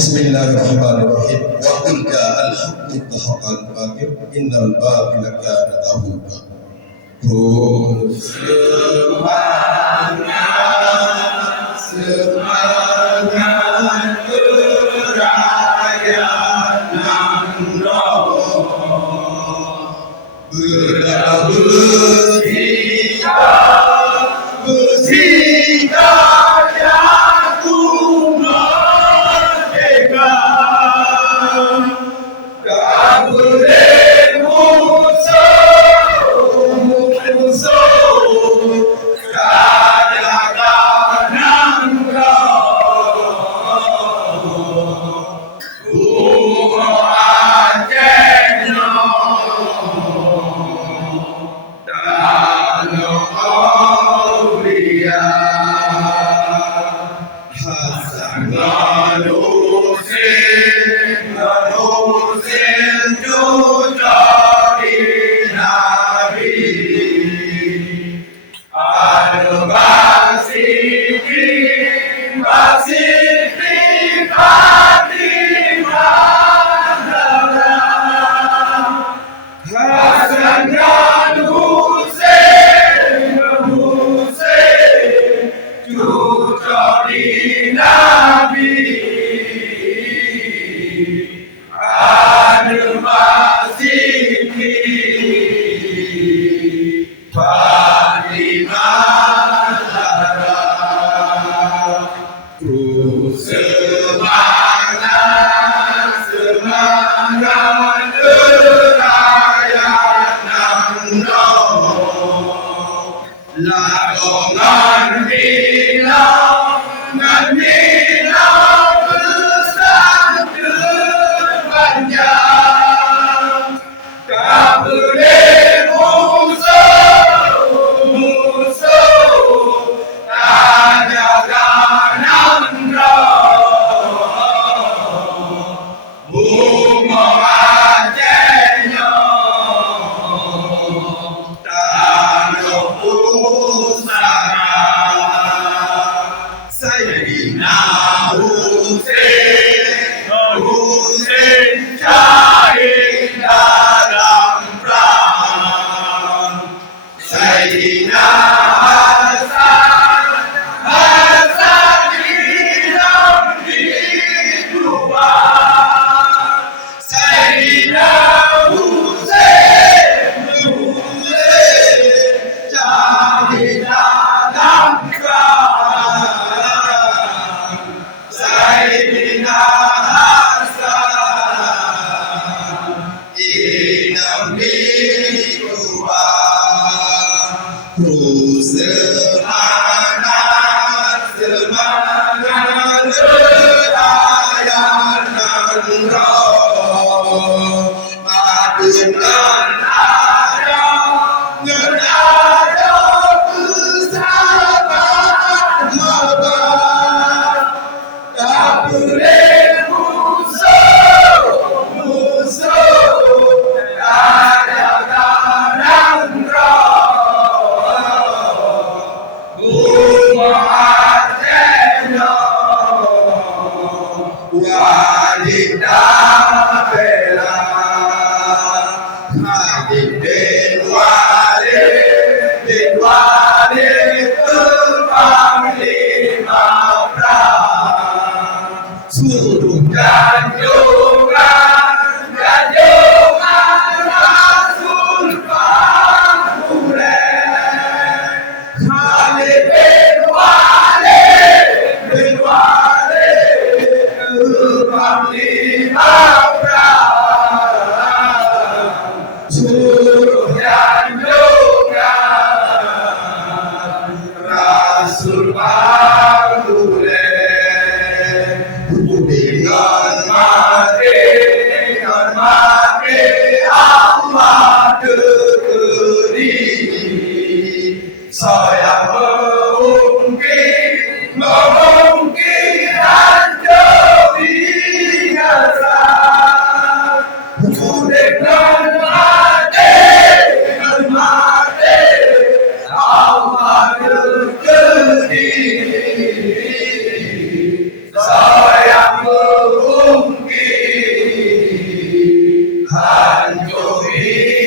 Bismillahirrahmanirrahim. Wa qul ja'al haqqu wa haqqal batil innal batila kana zahuqa. Semangat, semangat merayakan bersinar jatuh merdeka, tak boleh musuh katakan engkau Acehnya Aulia Hasan Nanusin Jujari Nabi Basifri Fatimah Hasan dan Hussein Jujari Nabi Al-Masihri Fatimah Zahra. Semangat, semangat merayakan lakongan bina besar terpanjang, tak boleh musuh katakan engkau Acehnya tanah pusaka. Sayyidina Hussein syahid dalam perang. Sayyidina Hasan hilang di dua. Sayyidina Hussein syahid dalam perang. Sayyidina Hasan hilang di dua. Semangat, semangat merayakan Ramadan ada persahabatan hebat, tak boleh musuh katakan engkau Acehnya Walidah bela Habib bin Walid Panglima perang. Suruh ganjungan Rasul Panggulen Khalid bin Walid Panglima perang. Suruh ganjungan Rasul Panggulen dengan mati Allah dekeri. Saya memungkinkan jadi biasa. Dengan mati Allah dekeri. Saya Be